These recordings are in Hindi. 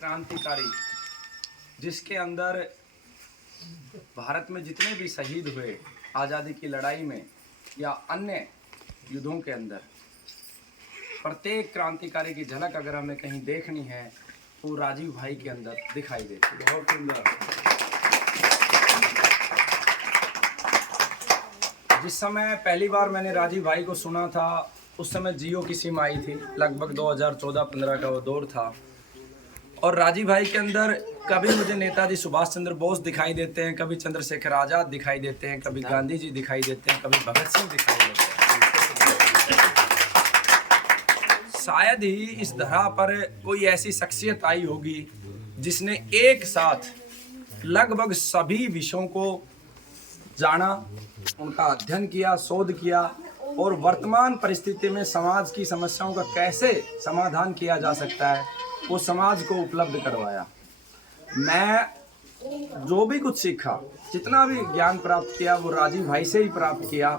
क्रांतिकारी जिसके अंदर भारत में जितने भी शहीद हुए आज़ादी की लड़ाई में या अन्य युद्धों के अंदर, प्रत्येक क्रांतिकारी की झलक अगर हमें कहीं देखनी है तो राजीव भाई के अंदर दिखाई देती है। बहुत सुंदर। जिस समय पहली बार मैंने राजीव भाई को सुना था उस समय जियो की सिम आई थी, लगभग 2014-15 का वो दौर था। और राजीव भाई के अंदर कभी मुझे नेताजी सुभाष चंद्र बोस दिखाई देते हैं, कभी चंद्रशेखर आज़ाद दिखाई देते हैं, कभी गांधी जी दिखाई देते हैं, कभी भगत सिंह दिखाई देते हैं। शायद ही इस धरा पर कोई ऐसी शख्सियत आई होगी जिसने एक साथ लगभग सभी विषयों को जाना, उनका अध्ययन किया, शोध किया और वर्तमान परिस्थिति में समाज की समस्याओं का कैसे समाधान किया जा सकता है वो समाज को उपलब्ध करवाया। मैं जो भी कुछ सीखा, जितना भी ज्ञान प्राप्त किया वो राजीव भाई से ही प्राप्त किया।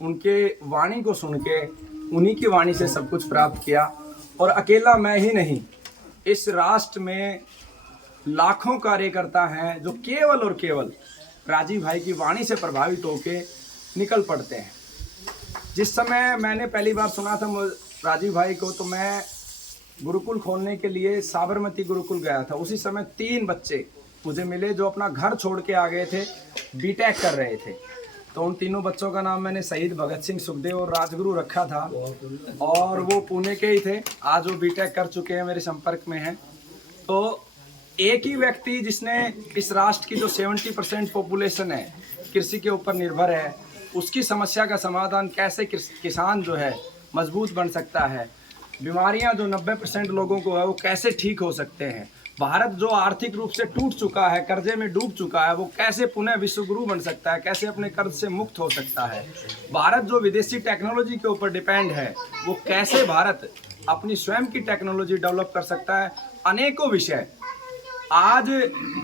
उनके वाणी को सुन के, उन्हीं की वाणी से सब कुछ प्राप्त किया। और अकेला मैं ही नहीं, इस राष्ट्र में लाखों कार्यकर्ता हैं जो केवल और केवल राजीव भाई की वाणी से प्रभावित होकर निकल पड़ते हैं। जिस समय मैंने पहली बार सुना था राजीव भाई को, तो मैं गुरुकुल खोलने के लिए साबरमती गुरुकुल गया था। उसी समय 3 बच्चे मुझे मिले जो अपना घर छोड़ के आ गए थे, बीटेक कर रहे थे। तो उन तीनों बच्चों का नाम मैंने शहीद भगत सिंह, सुखदेव और राजगुरु रखा था। और वो पुणे के ही थे, आज वो बीटेक कर चुके हैं, मेरे संपर्क में हैं। तो एक ही व्यक्ति जिसने इस राष्ट्र की जो 70% पॉपुलेशन है कृषि के ऊपर निर्भर है, उसकी समस्या का समाधान कैसे किसान जो है मजबूत बन सकता है, बीमारियां जो 90% लोगों को है वो कैसे ठीक हो सकते हैं, भारत जो आर्थिक रूप से टूट चुका है, कर्जे में डूब चुका है, वो कैसे पुनः विश्वगुरु बन सकता है, कैसे अपने कर्ज से मुक्त हो सकता है, भारत जो विदेशी टेक्नोलॉजी के ऊपर डिपेंड है वो कैसे भारत अपनी स्वयं की टेक्नोलॉजी डेवलप कर सकता है। अनेकों विषय। आज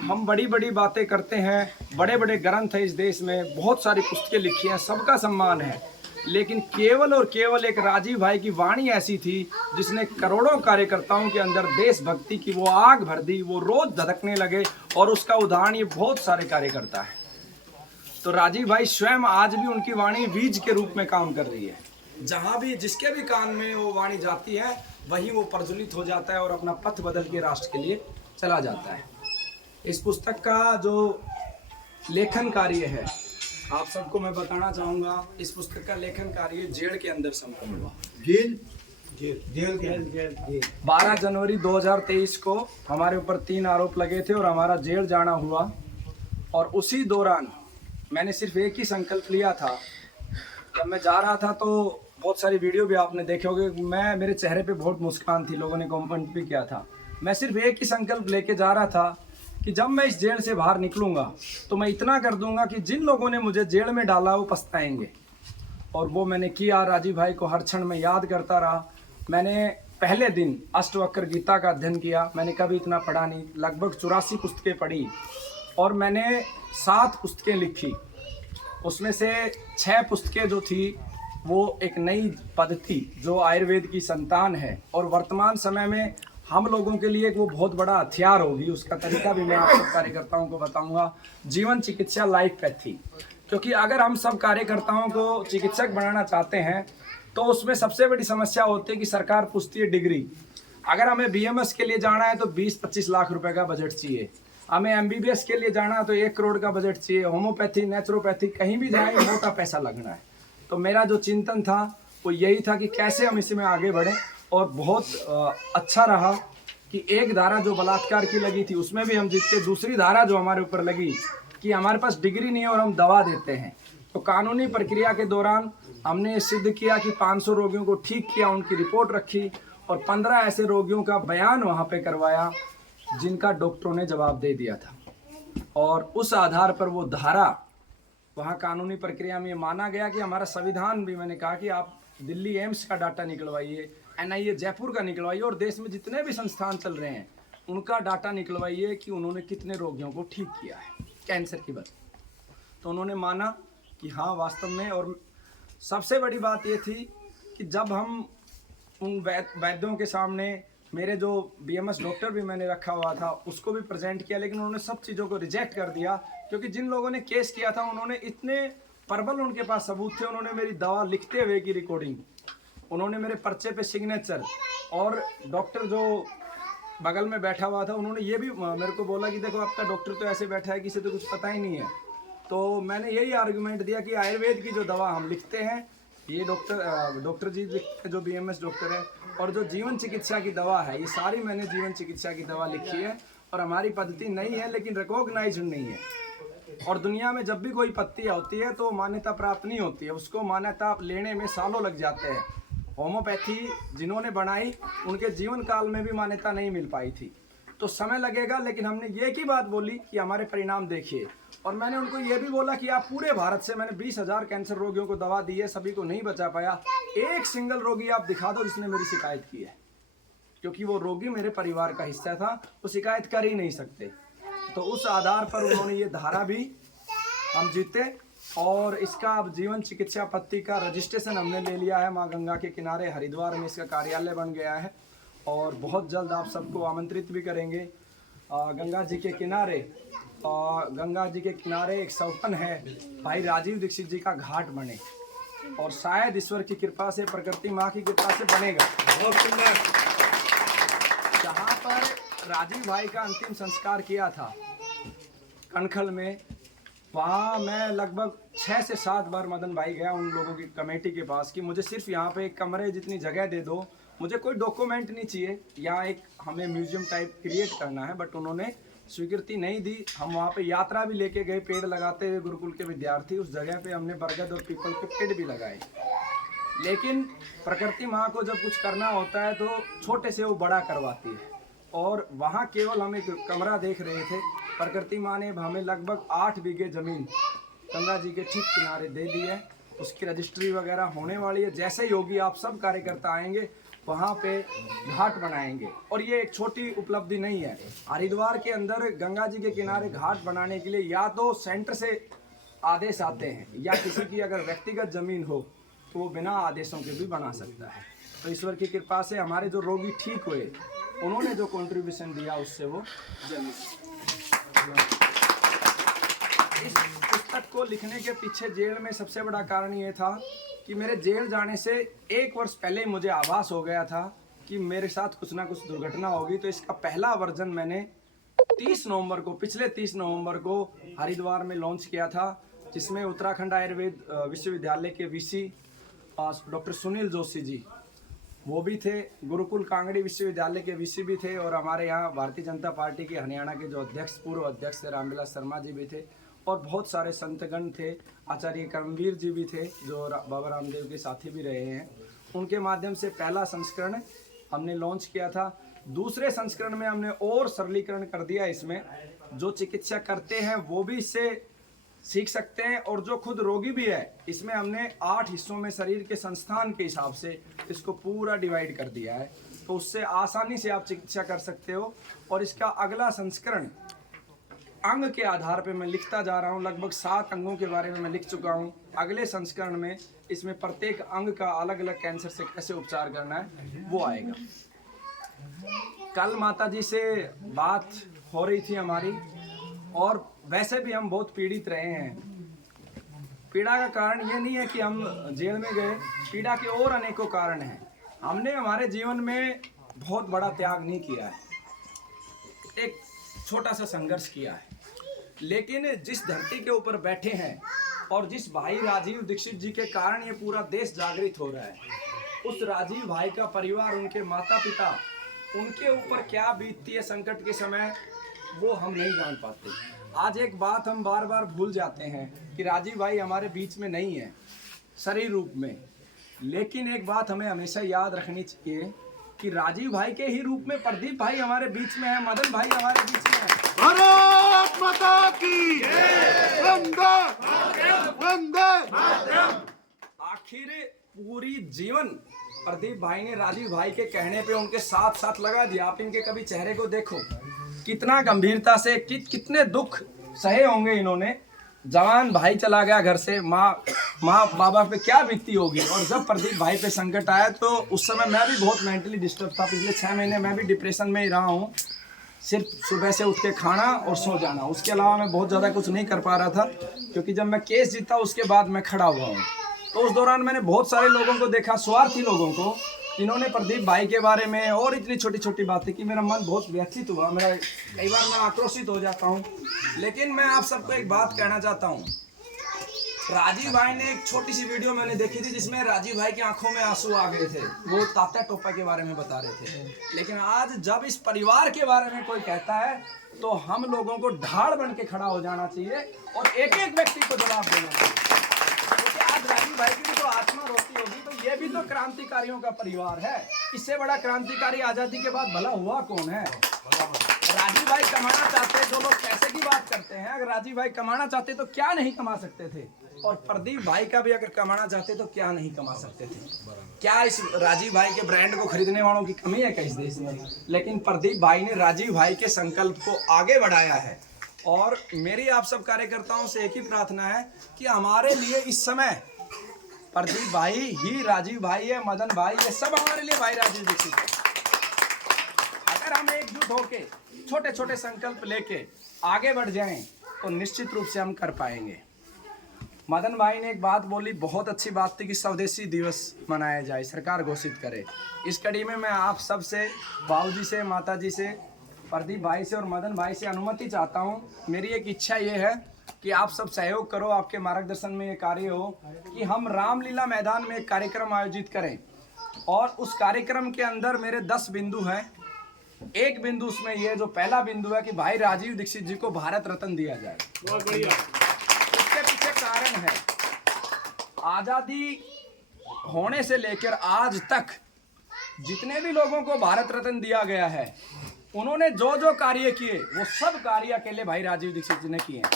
हम बड़ी बड़ी बातें करते हैं, बड़े बड़े ग्रंथ हैं इस देश में, बहुत सारी पुस्तकें लिखी हैं, सबका सम्मान है, लेकिन केवल और केवल एक राजीव भाई की वाणी ऐसी थी जिसने करोड़ों कार्यकर्ताओं के अंदर देशभक्ति की वो आग भर दी, वो रोज धड़कने लगे। और उसका उदाहरण ये बहुत सारे कार्यकर्ता है। तो राजीव भाई स्वयं आज भी उनकी वाणी बीज के रूप में काम कर रही है। जहां भी जिसके भी कान में वो वाणी जाती है वहीं वो प्रज्वलित हो जाता है और अपना पथ बदल के राष्ट्र के लिए चला जाता है। इस पुस्तक का जो लेखन कार्य है, आप सबको मैं बताना चाहूँगा, इस पुस्तक का लेखन कार्य जेल के अंदर संपन्न हुआ। जेल 12 जनवरी 2023 को हमारे ऊपर 3 आरोप लगे थे और हमारा जेल जाना हुआ। और उसी दौरान मैंने सिर्फ एक ही संकल्प लिया था। जब मैं जा रहा था तो बहुत सारी वीडियो भी आपने देखे होंगे, मेरे चेहरे पे बहुत मुस्कान थी, लोगों ने कमेंट भी किया था। मैं सिर्फ एक ही संकल्प लेके जा रहा था कि जब मैं इस जेल से बाहर निकलूंगा तो मैं इतना कर दूंगा कि जिन लोगों ने मुझे जेल में डाला वो पछताएंगे। और वो मैंने किया। राजीव भाई को हर क्षण में याद करता रहा। मैंने पहले दिन अष्टवक्र गीता का अध्ययन किया। मैंने कभी इतना पढ़ा नहीं, लगभग 84 पुस्तकें पढ़ी और मैंने 7 पुस्तकें लिखी। उसमें से 6 पुस्तकें जो थी वो एक नई पद्धति जो आयुर्वेद की संतान है और वर्तमान समय में हम लोगों के लिए वो बहुत बड़ा हथियार होगी। उसका तरीका भी मैं आप सब कार्यकर्ताओं को बताऊंगा। जीवन चिकित्सा लाइफ पैथी। क्योंकि अगर हम सब कार्यकर्ताओं को चिकित्सक बनाना चाहते हैं तो उसमें सबसे बड़ी समस्या होती है कि सरकार पूछती है डिग्री। अगर हमें बीएमएस के लिए जाना है तो 20-25 लाख रुपए का बजट चाहिए। हमें एमबीबीएस के लिए जाना है तो 1 करोड़ का बजट चाहिए। होम्योपैथी, नेचुरोपैथी, कहीं भी जाए मोटा पैसा लगना है। तो मेरा जो चिंतन था वो यही था कि कैसे हम इसमें आगे बढ़ें। और बहुत अच्छा रहा कि एक धारा जो बलात्कार की लगी थी उसमें भी हम जीते। दूसरी धारा जो हमारे ऊपर लगी कि हमारे पास डिग्री नहीं है और हम दवा देते हैं, तो कानूनी प्रक्रिया के दौरान हमने सिद्ध किया कि 500 रोगियों को ठीक किया, उनकी रिपोर्ट रखी और 15 ऐसे रोगियों का बयान वहाँ पे करवाया जिनका डॉक्टरों ने जवाब दे दिया था। और उस आधार पर वो धारा वहाँ कानूनी प्रक्रिया में माना गया कि हमारा संविधान भी, मैंने कहा कि आप दिल्ली एम्स का डाटा निकलवाइए, एनआईए जयपुर का निकलवाइए और देश में जितने भी संस्थान चल रहे हैं उनका डाटा निकलवाइए कि उन्होंने कितने रोगियों को ठीक किया है कैंसर की बात। तो उन्होंने माना कि हाँ वास्तव में। और सबसे बड़ी बात ये थी कि जब हम उन वैद्यों के सामने मेरे जो बीएमएस डॉक्टर भी मैंने रखा हुआ था उसको भी प्रेजेंट किया, लेकिन उन्होंने सब चीज़ों को रिजेक्ट कर दिया, क्योंकि जिन लोगों ने केस किया था उन्होंने इतने प्रबल उनके पास सबूत थे, उन्होंने मेरी दवा लिखते हुए की रिकॉर्डिंग, उन्होंने मेरे पर्चे पे सिग्नेचर, और डॉक्टर जो बगल में बैठा हुआ था उन्होंने ये भी मेरे को बोला कि देखो आपका डॉक्टर तो ऐसे बैठा है कि इसे तो कुछ पता ही नहीं है। तो मैंने यही आर्गुमेंट दिया कि आयुर्वेद की जो दवा हम लिखते हैं, ये डॉक्टर जी लिखते हैं जो बीएमएस डॉक्टर है, और जो जीवन चिकित्सा की दवा है ये सारी मैंने जीवन चिकित्सा की दवा लिखी है, और हमारी पद्धति नहीं है लेकिन रिकॉग्नाइज नहीं है। और दुनिया में जब भी कोई पत्ती होती है तो मान्यता प्राप्त नहीं होती है, उसको मान्यता लेने में सालों लग जाते हैं। होम्योपैथी जिन्होंने बनाई उनके जीवन काल में भी मान्यता नहीं मिल पाई थी, तो समय लगेगा, लेकिन हमने ये की बात बोली कि हमारे परिणाम देखिए। और मैंने उनको ये भी बोला कि आप पूरे भारत से मैंने 20,000 कैंसर रोगियों को दवा दी है, सभी को नहीं बचा पाया, एक सिंगल रोगी आप दिखा दो जिसने मेरी शिकायत की है, क्योंकि वो रोगी मेरे परिवार का हिस्सा था, वो शिकायत कर ही नहीं सकते। तो उस आधार पर उन्होंने ये धारा भी हम जीते, और इसका अब जीवन चिकित्सा पत्ती का रजिस्ट्रेशन हमने ले लिया है। माँ गंगा के किनारे हरिद्वार में इसका कार्यालय बन गया है, और बहुत जल्द आप सबको आमंत्रित भी करेंगे। गंगा जी के किनारे एक सौपन है, भाई राजीव दीक्षित जी का घाट बने, और शायद ईश्वर की कृपा से, प्रकृति माँ की कृपा से बनेगा। बहुत सुंदर। जहाँ पर राजीव भाई का अंतिम संस्कार किया था कनखल में, वहाँ मैं लगभग 6 से 7 बार मदन भाई गया उन लोगों की कमेटी के पास कि मुझे सिर्फ यहाँ पे एक कमरे जितनी जगह दे दो, मुझे कोई डॉक्यूमेंट नहीं चाहिए, यहाँ एक हमें म्यूजियम टाइप क्रिएट करना है, बट उन्होंने स्वीकृति नहीं दी। हम वहाँ पे यात्रा भी लेके गए, पेड़ लगाते हुए गुरुकुल के विद्यार्थी, उस जगह पे हमने बरगद और पीपल के पेड़ भी लगाए। लेकिन प्रकृति माँ को जब कुछ करना होता है तो छोटे से वो बड़ा करवाती है, और वहाँ केवल हम एक कमरा देख रहे थे, प्रकृति माँ ने हमें लगभग 8 बीघे जमीन गंगा जी के ठीक किनारे दे दी है, उसकी रजिस्ट्री वगैरह होने वाली है। जैसे ही होगी आप सब कार्यकर्ता आएंगे, वहाँ पे घाट बनाएंगे। और ये एक छोटी उपलब्धि नहीं है, हरिद्वार के अंदर गंगा जी के किनारे घाट बनाने के लिए या तो सेंटर से आदेश आते हैं, या किसी की अगर व्यक्तिगत जमीन हो तो वो बिना आदेशों के भी बना सकता है। तो ईश्वर की कृपा से हमारे जो रोगी ठीक हुए, उन्होंने जो कंट्रीब्यूशन दिया उससे वो जमीन। इस पुस्तक को लिखने के पीछे जेल में सबसे बड़ा कारण ये था कि मेरे जेल जाने से 1 वर्ष पहले मुझे आभास हो गया था कि मेरे साथ कुछ ना कुछ दुर्घटना होगी। तो इसका पहला वर्जन मैंने 30 नवंबर को, पिछले 30 नवंबर को हरिद्वार में लॉन्च किया था, जिसमें उत्तराखंड आयुर्वेद विश्वविद्यालय के वीसी डॉक्टर सुनील जोशी जी वो भी थे, गुरुकुल कांगड़ी विश्वविद्यालय के वीसी भी थे, और हमारे यहाँ भारतीय जनता पार्टी के हरियाणा के जो अध्यक्ष, पूर्व अध्यक्ष रामविलास शर्मा जी भी थे, और बहुत सारे संतगण थे। आचार्य कर्मवीर जी भी थे जो बाबा रामदेव के साथी भी रहे हैं। उनके माध्यम से पहला संस्करण हमने लॉन्च किया था। दूसरे संस्करण में हमने और सरलीकरण कर दिया, इसमें जो चिकित्सा करते हैं वो भी इससे सीख सकते हैं, और जो खुद रोगी भी है, इसमें हमने 8 हिस्सों में शरीर के संस्थान के हिसाब से इसको पूरा डिवाइड कर दिया है, तो उससे आसानी से आप चिकित्सा कर सकते हो। और इसका अगला संस्करण अंग के आधार पे मैं लिखता जा रहा हूँ, लगभग 7 अंगों के बारे में मैं लिख चुका हूँ। अगले संस्करण में इसमें प्रत्येक अंग का अलग अलग कैंसर से कैसे उपचार करना है वो आएगा। कल माता जी से बात हो रही थी हमारी, और वैसे भी हम बहुत पीड़ित रहे हैं। पीड़ा का कारण ये नहीं है कि हम जेल में गए, पीड़ा के और अनेकों कारण हैं। हमने हमारे जीवन में बहुत बड़ा त्याग नहीं किया है, एक छोटा सा संघर्ष किया है, लेकिन जिस धरती के ऊपर बैठे हैं और जिस भाई राजीव दीक्षित जी के कारण ये पूरा देश जागृत हो रहा है, उस राजीव भाई का परिवार, उनके माता पिता, उनके ऊपर क्या बीतती है संकट के समय, वो हम नहीं जान पाते। आज एक बात हम बार बार भूल जाते हैं कि राजीव भाई हमारे बीच में नहीं है शरीर रूप में, लेकिन एक बात हमें हमेशा याद रखनी चाहिए कि राजीव भाई के ही रूप में प्रदीप भाई हमारे बीच में है, मदन भाई हमारे बीच में है। भारत माता की वंदे वंदे। आखिर पूरी जीवन प्रदीप भाई ने राजीव भाई के कहने पे उनके साथ साथ लगा दिया। आप इनके कभी चेहरे को देखो, कितना गंभीरता से कितने दुख सहे होंगे इन्होंने। जवान भाई चला गया घर से, माँ माँ बाबा पे क्या बीतती होगी। और जब प्रदीप भाई पे संकट आया तो उस समय मैं भी बहुत मेंटली डिस्टर्ब था। पिछले 6 महीने मैं भी डिप्रेशन में ही रहा हूँ। सिर्फ सुबह से उठ के खाना और सो जाना, उसके अलावा मैं बहुत ज़्यादा कुछ नहीं कर पा रहा था। क्योंकि जब मैं केस जीता उसके बाद मैं खड़ा हुआ हूँ। तो उस दौरान मैंने बहुत सारे लोगों को देखा, स्वार्थी लोगों को, जिन्होंने प्रदीप भाई के बारे में और इतनी छोटी छोटी बातें की। मेरा मन बहुत व्यथित हुआ, मेरा कई बार मैं आक्रोशित हो जाता हूँ। लेकिन मैं आप सबको एक बात कहना चाहता हूँ। राजीव भाई ने एक छोटी सी वीडियो मैंने देखी थी जिसमें राजीव भाई की आंखों में आंसू आ गए थे। वो तात्या टोपा के बारे में बता रहे थे। लेकिन आज जब इस परिवार के बारे में कोई कहता है तो हम लोगों को ढाल बन के खड़ा हो जाना चाहिए और एक एक व्यक्ति को जवाब देना चाहिए। क्योंकि आज राजीव भाई की भी तो आत्मा रोती होगी, तो ये भी तो क्रांतिकारियों का परिवार है। इससे बड़ा क्रांतिकारी आजादी के बाद भला हुआ कौन है। राजीव भाई कमाना चाहते, जो लोग पैसे की बात करते हैं, अगर राजीव भाई कमाना चाहते तो क्या नहीं कमा सकते थे। और प्रदीप भाई का भी अगर कमाना चाहते तो क्या नहीं कमा सकते थे। क्या इस राजीव भाई के ब्रांड को खरीदने वालों की कमी है क्या इस देश में। लेकिन प्रदीप भाई ने राजीव भाई के संकल्प को आगे बढ़ाया है। और मेरी आप सब कार्यकर्ताओं से एक ही प्रार्थना है कि हमारे लिए इस समय प्रदीप भाई ही राजीव भाई है, मदन भाई, ये सब हमारे लिए भाई राजीव दीक्षित है। अगर हम एकजुट होके छोटे छोटे संकल्प लेके आगे बढ़ जाएं तो निश्चित रूप से हम कर पाएंगे। मदन भाई ने एक बात बोली, बहुत अच्छी बात थी कि स्वदेशी दिवस मनाया जाए, सरकार घोषित करे। इस कड़ी में मैं आप सब से, बाबूजी से, माताजी से, प्रदीप भाई से और मदन भाई से अनुमति चाहता हूँ। मेरी एक इच्छा ये है कि आप सब सहयोग करो, आपके मार्गदर्शन में ये कार्य हो कि हम रामलीला मैदान में एक कार्यक्रम आयोजित करें। और उस कार्यक्रम के अंदर मेरे 10 बिंदु हैं। एक बिंदु उसमें ये, जो पहला बिंदु है कि भाई राजीव दीक्षित जी को भारत रत्न दिया जाए। बहुत बढ़िया। इसके पीछे कारण है, आजादी होने से लेकर आज तक जितने भी लोगों को भारत रत्न दिया गया है, उन्होंने जो जो कार्य किए वो सब कार्य अकेले भाई राजीव दीक्षित जी ने किए हैं।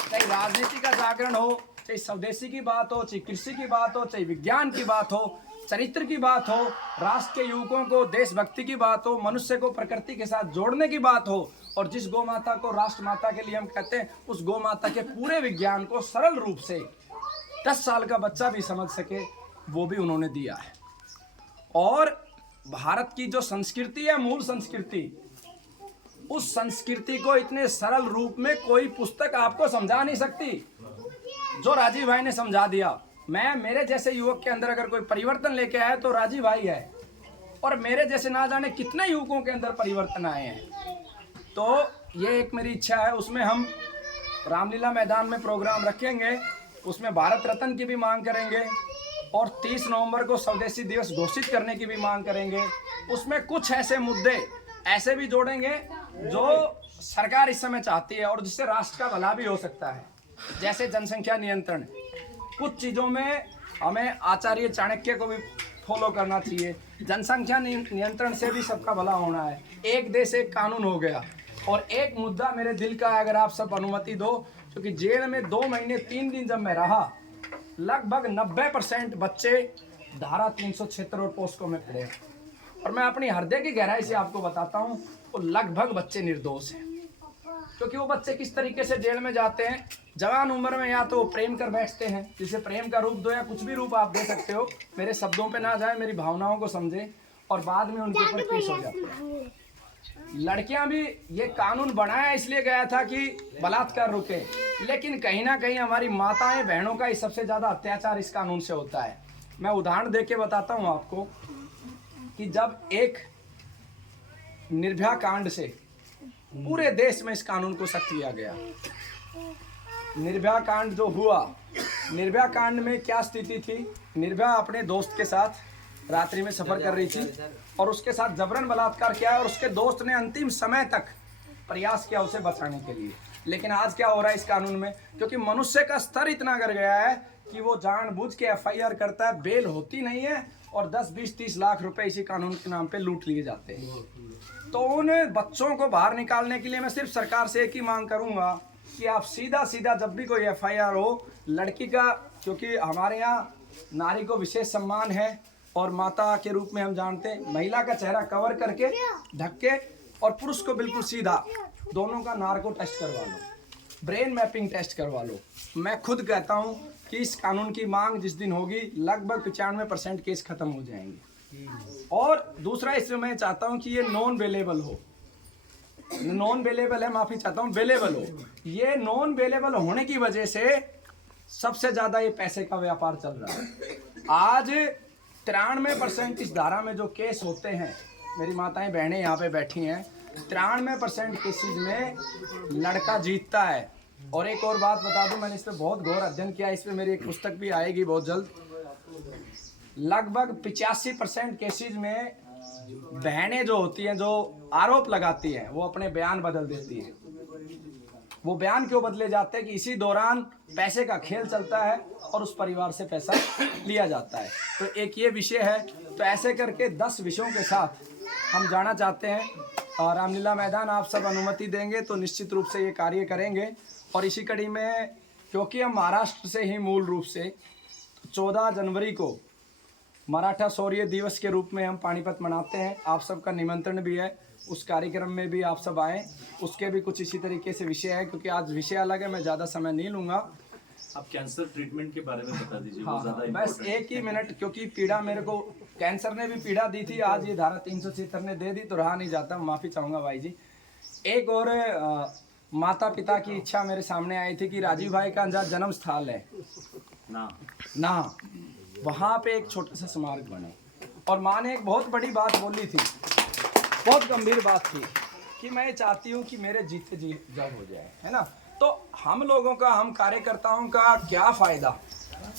चाहे राजनीति का जागरण हो, चाहे स्वदेशी की बात हो, चाहे कृषि की बात हो, चाहे विज्ञान की बात हो, चरित्र की बात हो, राष्ट्र के युवकों को देशभक्ति की बात हो, मनुष्य को प्रकृति के साथ जोड़ने की बात हो, और जिस गौ माता को राष्ट्र माता के लिए हम कहते हैं, उस गौ माता के पूरे विज्ञान को सरल रूप से 10 साल का बच्चा भी समझ सके, वो भी उन्होंने दिया है। और भारत की जो संस्कृति है, मूल संस्कृति, उस संस्कृति को इतने सरल रूप में कोई पुस्तक आपको समझा नहीं सकती जो राजीव भाई ने समझा दिया। मेरे जैसे युवक के अंदर अगर कोई परिवर्तन लेके आया तो राजीव भाई है, और मेरे जैसे ना जाने कितने युवकों के अंदर परिवर्तन आए हैं। तो ये एक मेरी इच्छा है, उसमें हम रामलीला मैदान में प्रोग्राम रखेंगे, उसमें भारत रत्न की भी मांग करेंगे और 30 नवंबर को स्वदेशी दिवस घोषित करने की भी मांग करेंगे। उसमें कुछ ऐसे मुद्दे ऐसे भी जोड़ेंगे जो सरकार इस समय चाहती है और जिससे राष्ट्र का भला भी हो सकता है। जैसे जनसंख्या नियंत्रण, कुछ चीज़ों में हमें आचार्य चाणक्य को भी फॉलो करना चाहिए। जनसंख्या नियंत्रण से भी सबका भला होना है। एक देश एक कानून हो गया। और एक मुद्दा मेरे दिल का है, अगर आप सब अनुमति दो, क्योंकि जेल में 2 महीने 3 दिन जब मैं रहा, लगभग 90% बच्चे धारा 376 और पोस्को में पड़े। और मैं अपनी हृदय की गहराई से आपको बताता हूँ, वो लगभग बच्चे निर्दोष हैं। क्योंकि वो बच्चे किस तरीके से जेल में जाते हैं, जवान उम्र में या तो प्रेम कर बैठते हैं, जिसे प्रेम का रूप दो या कुछ भी रूप आप दे सकते हो, मेरे शब्दों पे ना जाए, मेरी भावनाओं को समझे, और बाद में उनके ऊपर केस हो जाते हैं। लड़कियां भी, ये कानून बनाया इसलिए गया था कि बलात्कार रुके, लेकिन कहीं ना कहीं हमारी माताएं बहनों का ही सबसे ज़्यादा अत्याचार इस कानून से होता है। मैं उदाहरण दे के बताता हूँ आपको कि जब एक निर्भया कांड से पूरे देश में इस कानून को सख्त किया गया। निर्भया कांड जो हुआ, निर्भया कांड में क्या स्थिति थी, निर्भया अपने दोस्त के साथ रात्रि में सफर कर रही थी और उसके साथ जबरन बलात्कार किया और उसके दोस्त ने अंतिम समय तक प्रयास किया उसे बचाने के लिए। लेकिन आज क्या हो रहा है इस कानून में, क्योंकि मनुष्य का स्तर इतना गिर गया है कि वो जानबूझ के FIR करता है, बेल होती नहीं है और 10, 20, 30 लाख रुपए इसी कानून के नाम पे लूट लिए जाते हैं। तो उन बच्चों को बाहर निकालने के लिए मैं सिर्फ सरकार से एक ही मांग करूंगा कि आप सीधा सीधा जब भी कोई FIR हो, लड़की का, क्योंकि हमारे यहाँ नारी को विशेष सम्मान है और माता के रूप में हम जानते हैं, महिला का चेहरा कवर करके ढक के, और पुरुष को बिल्कुल सीधा, दोनों का नार्को टेस्ट करवा लो, ब्रेन मैपिंग टेस्ट करवा लो। मैं खुद कहता हूँ कि इस कानून की मांग जिस दिन होगी लगभग 95% केस खत्म हो जाएंगे। और दूसरा इसमें मैं चाहता हूं कि ये नॉन वेलेबल हो, नॉन वेलेबल है, माफी चाहता हूं, वेलेबल हो। ये नॉन वेलेबल होने की वजह से सबसे ज्यादा ये पैसे का व्यापार चल रहा है। आज 93% इस धारा में जो केस होते हैं, मेरी माताएं बहनें यहाँ पे बैठी हैं, 93% केसेज में लड़का जीतता है। और एक और बात बता दूं, मैंने इस पर बहुत गौर अध्ययन किया, इस पर मेरी एक पुस्तक भी आएगी बहुत जल्द। लगभग 85% केसेज में बहनें जो होती हैं, जो आरोप लगाती हैं, वो अपने बयान बदल देती हैं। वो बयान क्यों बदले जाते हैं कि इसी दौरान पैसे का खेल चलता है और उस परिवार से पैसा लिया जाता है। तो एक ये विषय है। तो ऐसे करके 10 विषयों के साथ हम जाना चाहते हैं। और रामलीला मैदान आप सब अनुमति देंगे तो निश्चित रूप से ये कार्य करेंगे। और इसी कड़ी में क्योंकि हम महाराष्ट्र से ही मूल रूप से 14 जनवरी को मराठा शौर्य दिवस के रूप में हम पानीपत मनाते हैं। आप सबका निमंत्रण भी है, उस कार्यक्रम में भी आप सब आएँ। उसके भी कुछ इसी तरीके से विषय है, क्योंकि आज विषय अलग है, मैं ज़्यादा समय नहीं लूँगा। आप कैंसर ट्रीटमेंट के बारे में बता दीजिए। हाँ, वो ज़्यादा बस important है। एक ही मिनट, क्योंकि पीड़ा मेरे को कैंसर ने भी पीड़ा दी थी, आज ये धारा 376 ने दे दी तो रहा नहीं जाता, माफ़ी चाहूँगा भाई जी। एक और माता पिता की इच्छा मेरे सामने आई थी कि राजीव भाई का जहाँ जन्म स्थल है ना, वहाँ पे एक छोटा सा स्मारक बने। और माँ ने एक बहुत बड़ी बात बोली थी, बहुत गंभीर बात थी, कि मैं चाहती हूँ कि मेरे जीते जी जब हो जाए, है ना। तो हम लोगों का, हम कार्यकर्ताओं का क्या फ़ायदा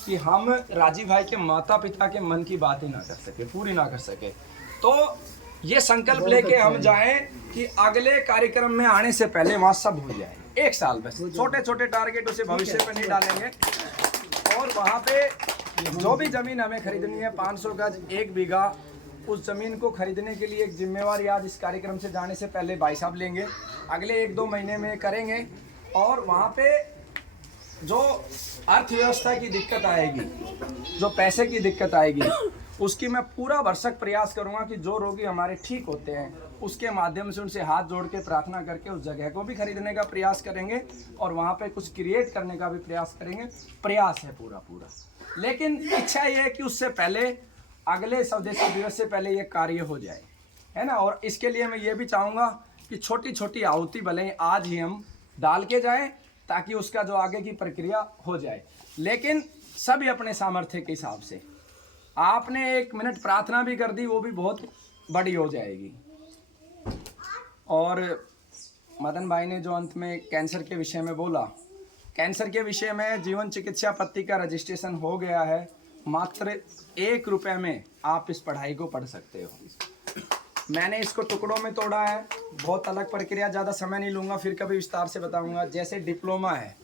कि हम राजीव भाई के माता पिता के मन की बात ही ना कर सके, पूरी ना कर सके। तो ये संकल्प लेके हम जाएं कि अगले कार्यक्रम में आने से पहले वहाँ सब हो जाए। एक साल बस, छोटे छोटे टारगेट उसे भविष्य में नहीं डालेंगे। और वहाँ पे जो भी ज़मीन हमें खरीदनी है, 500 गज, 1 बीघा, उस ज़मीन को खरीदने के लिए एक जिम्मेवारी आज इस कार्यक्रम से जाने से पहले भाई साहब लेंगे, अगले 1-2 महीने में करेंगे। और वहाँ पे जो अर्थव्यवस्था की दिक्कत आएगी, जो पैसे की दिक्कत आएगी, उसकी मैं पूरा भरसक प्रयास करूँगा कि जो रोगी हमारे ठीक होते हैं उसके माध्यम से उनसे हाथ जोड़ के प्रार्थना करके उस जगह को भी खरीदने का प्रयास करेंगे और वहाँ पे कुछ क्रिएट करने का भी प्रयास करेंगे। प्रयास है पूरा। लेकिन इच्छा ये है कि उससे पहले, अगले स्वदेशी दिवस से पहले ये कार्य हो जाए, है ना। और इसके लिए मैं ये भी चाहूँगा कि छोटी छोटी आहुति भले ही आज ही हम डाल के जाएं, ताकि उसका जो आगे की प्रक्रिया हो जाए। लेकिन सभी अपने सामर्थ्य के हिसाब से, आपने 1 मिनट प्रार्थना भी कर दी, वो भी बहुत बड़ी हो जाएगी। और मदन भाई ने जो अंत में कैंसर के विषय में बोला, कैंसर के विषय में जीवन चिकित्सा पत्ती का रजिस्ट्रेशन हो गया है। मात्र 1 रुपये में आप इस पढ़ाई को पढ़ सकते हो। मैंने इसको टुकड़ों में तोड़ा है, बहुत अलग प्रक्रिया, ज़्यादा समय नहीं लूँगा, फिर कभी विस्तार से बताऊँगा। जैसे डिप्लोमा है,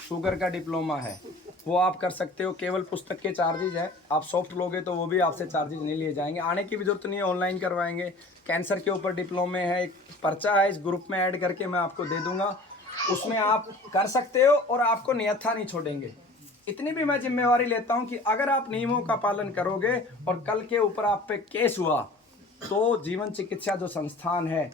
शुगर का डिप्लोमा है, वो आप कर सकते हो, केवल पुस्तक के चार्जेज है। आप सॉफ्ट लोगे तो वो भी आपसे चार्जेज नहीं लिए जाएंगे, आने की भी जरूरत नहीं है, ऑनलाइन करवाएंगे। कैंसर के ऊपर डिप्लोमे है, एक पर्चा है, इस ग्रुप में ऐड करके मैं आपको दे दूँगा, उसमें आप कर सकते हो और आपको नियत्था नहीं छोड़ेंगे। इतनी भी मैं जिम्मेवारी लेता हूँ कि अगर आप नियमों का पालन करोगे और कल के ऊपर आप पे केस हुआ तो जीवन चिकित्सा जो संस्थान है,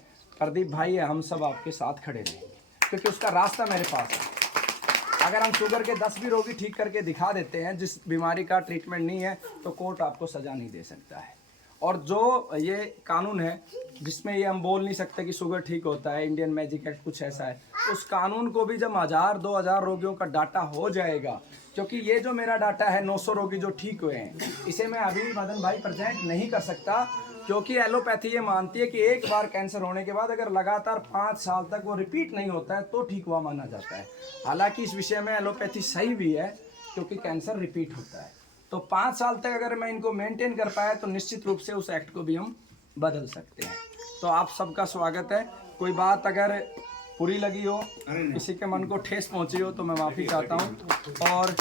प्रदीप भाई है, हम सब आपके साथ खड़े रहेंगे, क्योंकि उसका रास्ता मेरे पास है। अगर हम शुगर के 10 भी रोगी ठीक करके दिखा देते हैं, जिस बीमारी का ट्रीटमेंट नहीं है, तो कोर्ट आपको सज़ा नहीं दे सकता है। और जो ये कानून है जिसमें ये हम बोल नहीं सकते कि शुगर ठीक होता है, इंडियन मैजिक एक्ट कुछ ऐसा है, उस कानून को भी जब 1000-2000 रोगियों का डाटा हो जाएगा, क्योंकि ये जो मेरा डाटा है 900 रोगी जो ठीक हुए हैं, इसे मैं अभी मदन भाई प्रेजेंट नहीं कर सकता, क्योंकि एलोपैथी ये मानती है कि एक बार कैंसर होने के बाद अगर लगातार 5 साल तक वो रिपीट नहीं होता है तो ठीक हुआ माना जाता है। हालांकि इस विषय में एलोपैथी सही भी है, क्योंकि कैंसर रिपीट होता है। तो 5 साल तक अगर मैं इनको मेंटेन कर पाया तो निश्चित रूप से उस एक्ट को भी हम बदल सकते हैं। तो आप सबका स्वागत है। कोई बात अगर बुरी लगी हो, किसी के मन को ठेस पहुंची हो, तो मैं माफ़ी चाहता हूं। और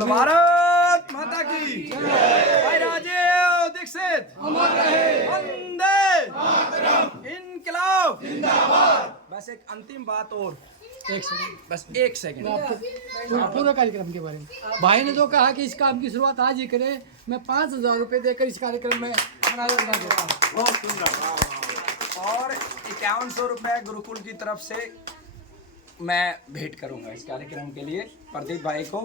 भारत माता की भाई राजीव दीक्षित वंदे इनकलाब जिंदाबाद। बस एक अंतिम बात और, 1 सेकंड, बस 1 सेकंड। पूरा कार्यक्रम के बारे में भाई ने जो कहा कि इस काम की शुरुआत आज ही करें, मैं 5000 रुपये देकर इस कार्यक्रम में बना देता हूँ। बहुत सुंदर। और 5100 रुपये गुरुकुल की तरफ से मैं भेंट करूंगा इस कार्यक्रम के लिए प्रदीप भाई को।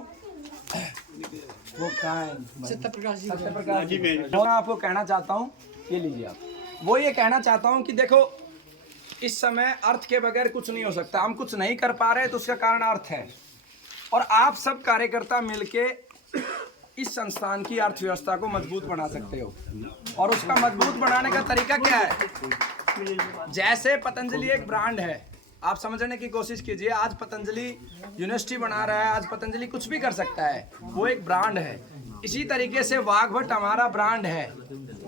वो कहाँ है? सत्य प्रकाश जी सत्य प्रकाश जी, मैं आपको कहना चाहता हूँ, ये लीजिए आप, वो ये कहना चाहता हूँ कि देखो इस समय अर्थ के बगैर कुछ नहीं हो सकता। हम कुछ नहीं कर पा रहे तो उसका कारण अर्थ है, और आप सब कार्यकर्ता मिलके इस संस्थान की अर्थव्यवस्था को मजबूत बना सकते हो। और उसका मजबूत बनाने का तरीका क्या है? जैसे पतंजलि एक ब्रांड है, आप समझने की कोशिश कीजिए। आज पतंजलि यूनिवर्सिटी बना रहा है, आज पतंजलि कुछ भी कर सकता है, वो एक ब्रांड है। इसी तरीके से वाघभट हमारा ब्रांड है।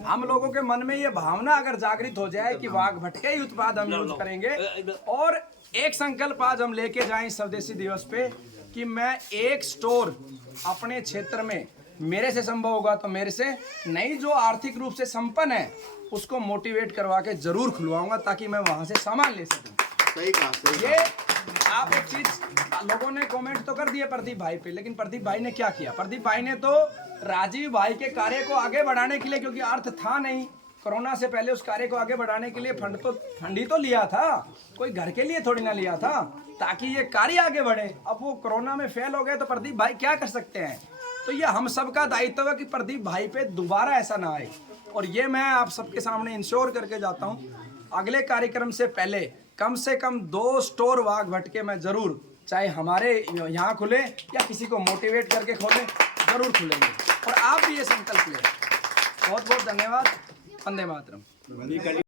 हम लोगों के मन में ये भावना अगर जागृत हो जाए कि वाघभट के ही उत्पाद हम यूज करेंगे, और एक संकल्प आज हम लेके जाएं स्वदेशी दिवस पे कि मैं एक स्टोर अपने क्षेत्र में, मेरे से संभव होगा तो मेरे से नहीं, जो आर्थिक रूप से संपन्न है उसको मोटिवेट करवा के जरूर खुलवाऊंगा ताकि मैं वहां से सामान ले सकूं। सही कहा, सही ये आप एक चीज, लोगों ने कमेंट तो कर दिए प्रदीप भाई पे, लेकिन प्रदीप भाई ने क्या किया? प्रदीप भाई ने तो राजीव भाई के कार्य को आगे बढ़ाने के लिए, क्योंकि अर्थ था नहीं कोरोना से पहले, उस कार्य को आगे बढ़ाने के लिए फंड ही तो लिया था, कोई घर के लिए थोड़ी ना लिया था, ताकि ये कार्य आगे बढ़े। अब वो कोरोना में फेल हो गए तो प्रदीप भाई क्या कर सकते हैं? तो ये हम सबका दायित्व है कि प्रदीप भाई पे दोबारा ऐसा ना आए। और ये मैं आप सबके सामने इंश्योर करके जाता हूँ, अगले कार्यक्रम से पहले कम से कम 2 स्टोर वाघभट के मैं जरूर, चाहे हमारे यहाँ खुले या किसी को मोटिवेट करके खोले, जरूर खुलेंगे। और आप भी ये संकल्प लें। बहुत बहुत धन्यवाद। वंदे मातरम।